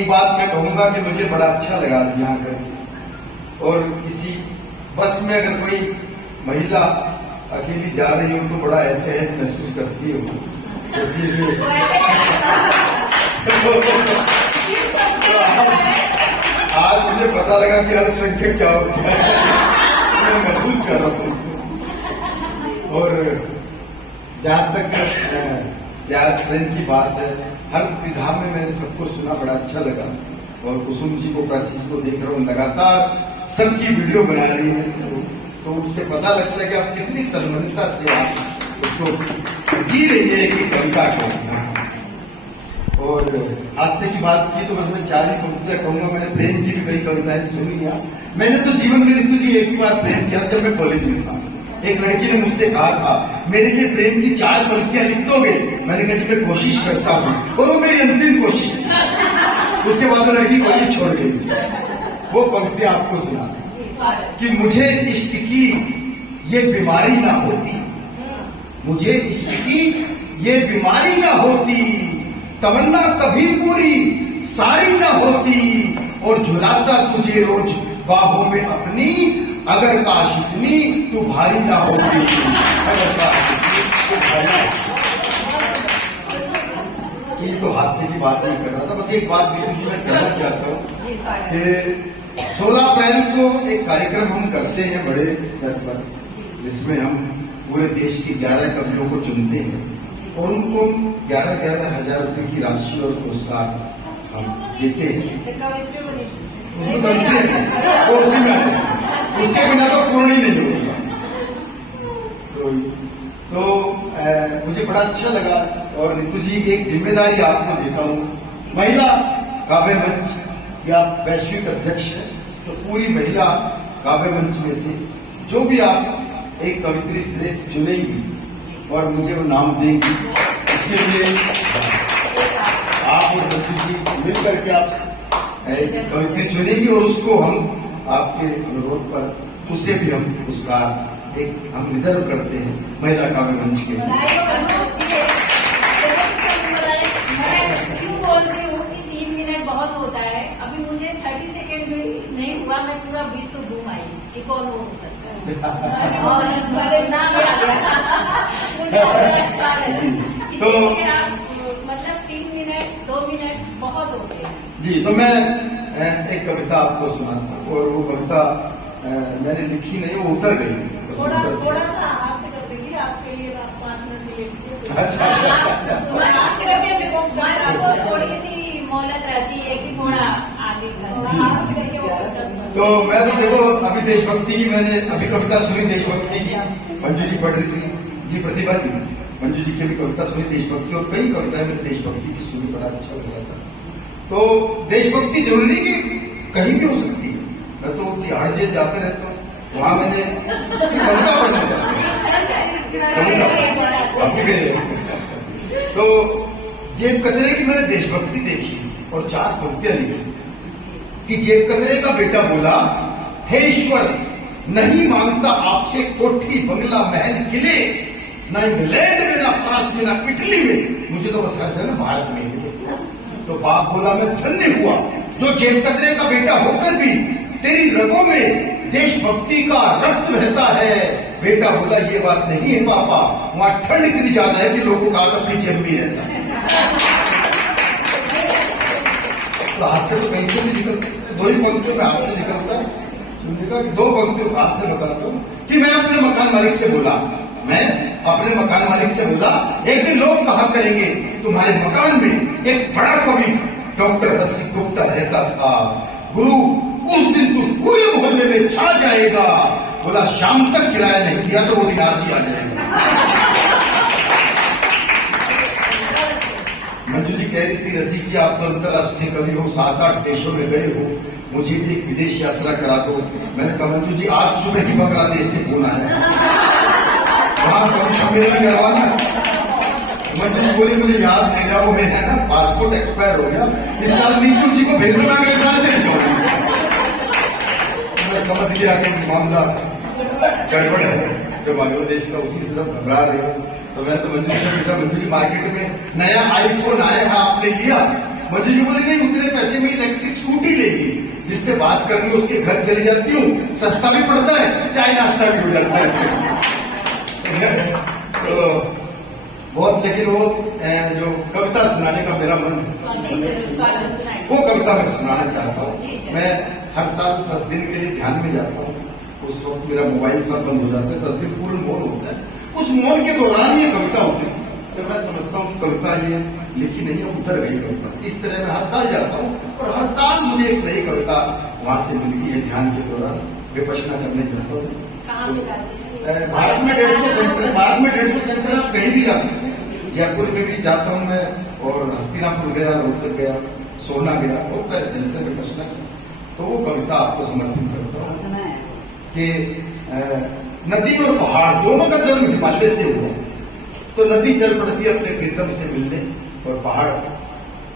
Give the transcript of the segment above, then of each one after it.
एक बात मैं कहूंगा कि मुझे बड़ा अच्छा लगा आज यहाँ कर, और किसी बस में अगर कोई महिला अकेली जा रही हो तो बड़ा ऐसे महसूस करती हो। आज मुझे पता लगा कि अल्पसंख्यक क्या होता है, मैं महसूस कर रहा हूँ। और जहाँ तक प्यार प्रेम की बात है, हर विधा में मैंने सबको सुना, बड़ा अच्छा लगा। और कुसुम जी को, प्राची जी को देख रहा हूँ, लगातार सबकी वीडियो बना रही है, तो उससे पता लगता है कि आप कितनी तन्मयता से आप उसको जी रही है कि कविता को। और हास्य की बात की तो बस मैं 4 ही कविता कहूंगा। मैंने प्रेम की भी कई कविताएं सुनी है। मैंने तो जीवन में ऋतु जी एक ही बार प्रेम किया जब मैं कॉलेज में था। एक लड़की ने मुझसे कहा था, मेरे लिए प्रेम की 4 पंक्तियां लिख दोगे? मैंने कहा जी मैं कोशिश करता हूँ, और वो मेरी अंतिम कोशिश थी। उसके बाद वो लड़की कोशिश छोड़ गई। वो पंक्तियां आपको सुना कि मुझे इश्क की ये बीमारी ना होती, मुझे इश्क की ये बीमारी ना होती, तमन्ना कभी पूरी सारी ना होती, और झुलाता तुझे रोज बाहों में अपनी, अगर काश इतनी तू भारी ना होती, अगर काश इतनी तू भारी। ये तो हास्य की बात नहीं कर रहा था, बस एक बात भी मैं कहना चाहता हूँ कि 16 अप्रैल को एक कार्यक्रम हम करते हैं बड़े स्तर पर, जिसमें हम पूरे देश की 11 कवियों को चुनते हैं और उनको 11-11 हजार रुपए की राशि और पुरस्कार हम देते हैं। उसके बिना तो पूर्ण ही नहीं होगा। तो मुझे बड़ा अच्छा लगा। और ऋतु जी, एक जिम्मेदारी आपको देता हूँ, महिला काव्य मंच की आप वैश्विक अध्यक्ष हैं, तो पूरी महिला काव्य मंच में से जो भी आप एक कवित्री श्रेष्ठ चुनेंगी और मुझे वो नाम देंगी, इसके लिए आप और ऋतु जी मिल करके आप कवित्री चुनेंगी, और उसको हम आपके अनुरोध पर उसे भी हम पुरस्कार एक हम रिजर्व करते हैं महिला काव्य मंच के। क्यों बोल रही हूँ कि 3 मिनट बहुत होता है, अभी मुझे 30 सेकेंड भी नहीं हुआ, मैं पूरा 20 तो घूम आई कि कौन हो सकता है। और नाम याद तो मतलब 3 मिनट 2 मिनट बहुत होते हैं जी। तो मैं एक कविता आपको सुनाता हूँ, और वो कविता मैंने लिखी नहीं, वो उतर गई। थोड़ा सा हास्य कर दीजिए, आपके लिए 5 मिनट के लिए। अच्छा, थोड़ी सी मोहलत रहती है कि थोड़ा आगे तो मैं तो देखो अभी देशभक्ति की मैंने अभी कविता सुनी, देशभक्ति की मंजू जी पढ़ रही थी जी, प्रतिभा जी, मंजू जी की भी कविता सुनी देशभक्ति, और कई कविताएं मैंने देशभक्ति की सुनी, बड़ा अच्छा लगा था। तो देशभक्ति जरूरी कि कहीं भी हो सकती है। मैं तो तिहाड़ जेल जाते रहता हूँ, वहां मैंने कविता पढ़ने जाता। तो जेब कचरे की मैंने देशभक्ति देखी और 4 पंक्तियां लिखी कि जेब कचरे का बेटा बोला, हे ईश्वर, नहीं मांगता आपसे कोठी बंगला महल किले, ना इंग्लैंड में ना फ्रांस में ना इटली में, मुझे तो बस हर जगह भारत में ही। तो बाप बोला, मैं धन्य हुआ जो जेब कचरे का बेटा होकर भी तेरी रगों में देशभक्ति का रक्त बहता है। बेटा बोला, ये बात नहीं है पापा, वहां ठंड इतनी ज्यादा है कि लोगों का हाथ अपनी जेब में रहता है। तो हाथ से तो कैसे भी निकलते, 2 ही पंक्तियों में हाथ से निकलता है। सुनिएगा, 2 पंक्तियों हाथ से बताता हूँ कि मैं अपने मकान मालिक से बोला, मैं अपने मकान मालिक से बोला, एक दिन लोग कहा करेंगे तुम्हारे मकान में एक बड़ा कवि डॉक्टर रसिक गुप्ता रहता था। गुरु, उस दिन तू पूरे मोहल्ले में छा जाएगा। बोला, शाम तक किराया नहीं दिया तो वो दिन आज ही आ जाएगा। मंजू जी कह रही थी, रसिक जी आप तो अंतर्राष्ट्रीय कवि हो, 7-8 देशों में गए हो, मुझे भी एक विदेश यात्रा करा दो। मैंने कहा, मंजू जी आज सुबह ही बांग्लादेश से फोन आया, वहां कवि सम्मेलन करवाना। मंजू जी बोली, मुझे याद नहीं रहा, वो है ना पासपोर्ट एक्सपायर हो गया, इस साल नीतू जी को भेज दो, अगले साल चले जाऊंगी। मैं समझ गया कि मामला गड़बड़ है, जो बांग्लादेश का, उसी से सब घबरा रहे हो। तो मैंने तो मंजू जी से पूछा, मंजू जी मार्केट में नया आईफोन आया है, आपने लिया? मंजू जी बोली नहीं, उतने पैसे में इलेक्ट्रिक स्कूटी लेगी, जिससे बात करनी उसके घर चली जाती हूँ, सस्ता भी पड़ता है, चाय नाश्ता भी हो जाता है। तो बहुत, लेकिन वो जो कविता सुनाने का मेरा मन है, वो कविता मैं सुनाना चाहता हूँ। मैं हर साल 10 दिन के लिए ध्यान में जाता हूँ। उस वक्त मेरा मोबाइल सब बंद हो जाता है, 10 दिन पूर्ण मौन होता है। उस मौन के दौरान ये कविता होती है, तो मैं समझता हूँ कविता ये लिखी नहीं है, उतर गई कविता। इस तरह मैं हर साल जाता हूँ और हर साल मुझे एक नई कविता वहां से मिलती है। ध्यान के दौरान विपश्यना करने जाता हूँ। भारत में 150 सेंटर है, भारत में 150 सेंटर आप कहीं भी जा सकते हैं। जयपुर में भी जाता हूँ मैं, और हस्तिनापुर गया, रोहतक गया, सोना गया, बहुत सारे सेंटर विपश्यना। तो वो कविता आपको समर्पित करता हूँ कि नदी और पहाड़ दोनों का जन्म हिमालय से हुआ। तो नदी चल पड़ती है अपने प्रीतम से मिलने, और पहाड़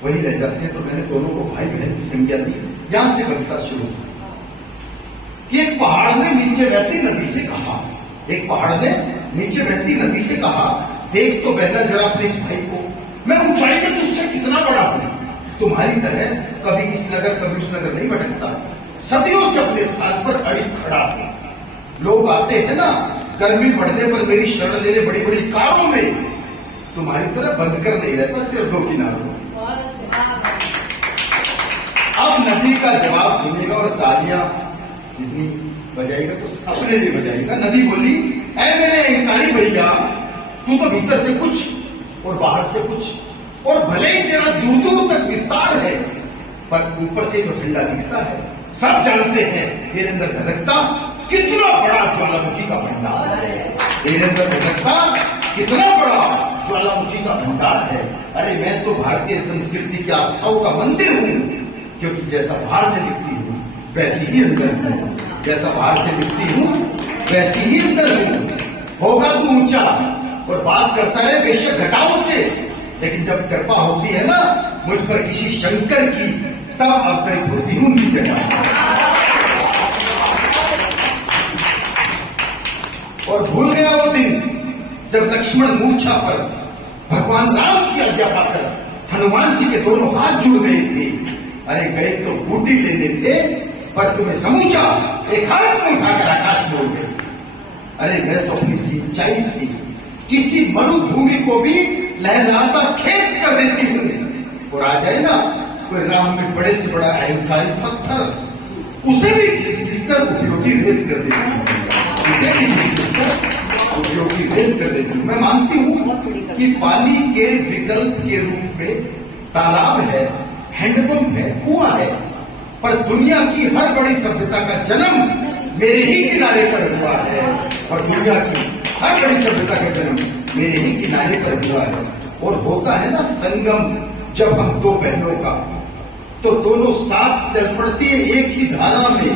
वही रह जाते हैं। तो मैंने दोनों को भाई बहन की संज्ञा दी। यहां से कविता शुरू कि एक पहाड़ ने नीचे बहती नदी से कहा, एक पहाड़ ने नीचे बहती नदी से कहा, देख तो बहना जरा अपने इस भाई को, मैं ऊंचाई में तुझसे कितना बड़ा हूं, तुम्हारी तरह कभी इस नगर कभी उस नगर नहीं भटकता, सदियों से अपने स्थान पर अड़ी खड़ा हूं। लोग आते हैं ना गर्मी बढ़ने पर मेरी शरण लेने बड़ी बड़ी कारों में, तुम्हारी तरह बंद कर नहीं रहता सिर्फ 2 किनारों। अब नदी का जवाब सुनेगा और तालियां जितनी बजाएगा तो अपने लिए बजाएगा। नदी बोली, ऐ मेरे इंकारी भैया, तू तो भीतर से कुछ और बाहर से कुछ, और भले ही तेरा दूर दूर तक विस्तार है, पर ऊपर से तो ठंडा दिखता है। सब जानते हैं तेरे अंदर धधकता कितना बड़ा ज्वालामुखी का भंडार है, तेरे अंदर धधकता कितना बड़ा ज्वालामुखी का भंडार है। अरे मैं तो भारतीय संस्कृति की आस्थाओं का मंदिर हूँ, क्योंकि जैसा बाहर से दिखती हूँ वैसी ही अंदर हूँ, जैसा बाहर से दिखती हूँ वैसी ही अंदर हूँ। होगा तू ऊंचा और बात करता है बेशक घटाओं से, लेकिन जब कृपा होती है ना मुझ पर किसी शंकर की, तब अवतरित होती हूँ उनकी जगह। और भूल गया वो दिन जब लक्ष्मण मूर्छा पर भगवान राम की आज्ञा पाकर हनुमान जी के दोनों हाथ जुड़ गए थे। अरे गए तो बूटी लेने थे, पर तुम्हें समूचा एक हाथ में उठाकर आकाश में उड़ गए। अरे मैं तो अपनी सिंचाई से किसी मरुभूमि को भी लहराता खेत कर देती हूँ। और आ जाए ना कोई राह में बड़े से बड़ा अहंकारी पत्थर, उसे भी घिस-घिसकर उपयोगी रेत कर देती हूँ, उसे भी घिस-घिसकर उपयोगी रेत कर देती हूँ। मैं मानती हूँ कि पानी के विकल्प के रूप में तालाब है, हैंडपंप है, कुआं है, पर दुनिया की हर बड़ी सभ्यता का जन्म मेरे ही किनारे पर हुआ है। और दुनिया की हर बड़ी सभ्यता का जन्म मेरे ही किनारे पर हुआ है। और होता है ना संगम जब हम 2 बहनों का, तो दोनों साथ चल पड़ती है एक ही धारा में,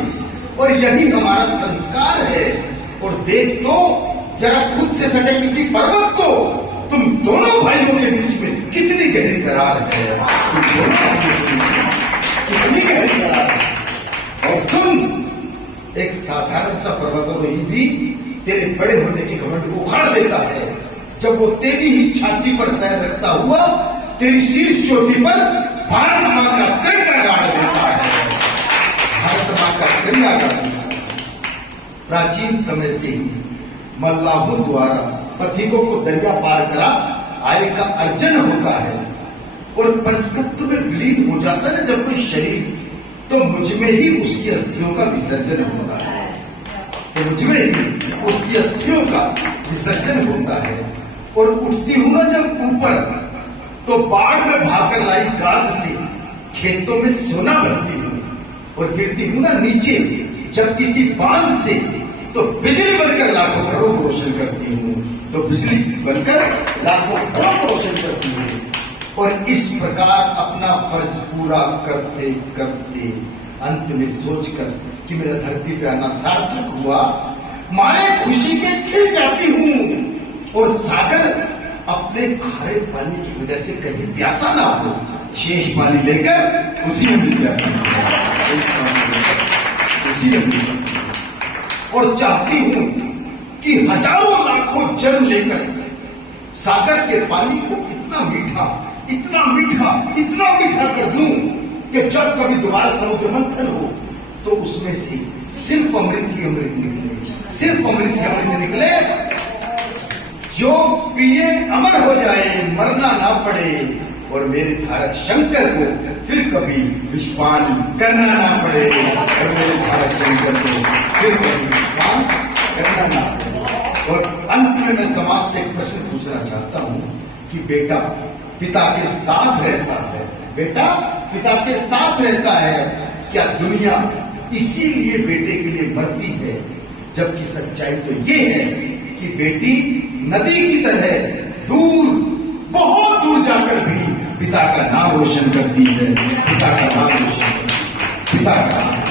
और यही हमारा संस्कार है। और देख तो जरा खुद से सटे किसी पर्वत को, तुम दोनों भाइयों के बीच में कितनी गहरी दरार है, कितनी गहरी दरार है। और सुन, एक साधारण सा पर्वतारोही भी तेरे बड़े होने की घमंड को उखाड़ देता है जब वो तेरी ही छाती पर पैर रखता हुआ तेरी शीर्ष चोटी पर भारत मां का तिरंगा गाड़ देता है। भारत मां का तिरंगा गाड़ देता है। प्राचीन समय से ही मल्लाहों द्वारा पथिकों को दरिया पार करा आय का अर्जन होता है। और पंचतत्व में विलीन हो जाता है जब कोई शरीर, तो मुझमें ही उसकी अस्थियों का विसर्जन होता है, तो मुझमें ही उसकी अस्थियों का विसर्जन होता है। और उठती हूं ना जब ऊपर, तो बाढ़ में भागकर लाई गाद से खेतों में सोना भरती हूँ, और गिरती हूं ना नीचे जब किसी बांध से, तो बिजली बनकर लाखों घरों को रोशन करती हूँ, तो बिजली बनकर लाखों घरों को रोशन करती हूँ। और इस प्रकार अपना फर्ज पूरा करते करते अंत में सोचकर कि मेरा धरती पे आना सार्थक हुआ, मारे खुशी के खिल जाती हूँ। और सागर अपने खारे पानी की वजह से कहीं प्यासा ना हो, शेष पानी लेकर उसी में मिल जाती है, उसी में मिल जाती है। और चाहती हूँ कि हजारों लाखों जन्म लेकर सागर के पानी को इतना मीठा, इतना मीठा कर दूं कि जब कभी दोबारा समुद्र मंथन हो तो उसमें से सिर्फ अमृत ही अमृत निकले, सिर्फ अमृत ही अमृत निकले। जो पिए अमर हो जाए, मरना ना पड़े, और मेरे धारक शंकर को फिर कभी विषपान करना ना पड़े, और मेरे धारक शंकर को फिर कभी विषपान करना ना पड़े। और अंत में मैं समाज से एक प्रश्न पूछना चाहता हूं कि बेटा पिता के साथ रहता है, बेटा पिता के साथ रहता है, क्या दुनिया इसीलिए बेटे के लिए मरती है? जबकि सच्चाई तो ये है कि बेटी नदी की तरह दूर, बहुत दूर जाकर भी पिता का नाम रोशन करती है, पिता का नाम रोशन करती है, पिता का नाम।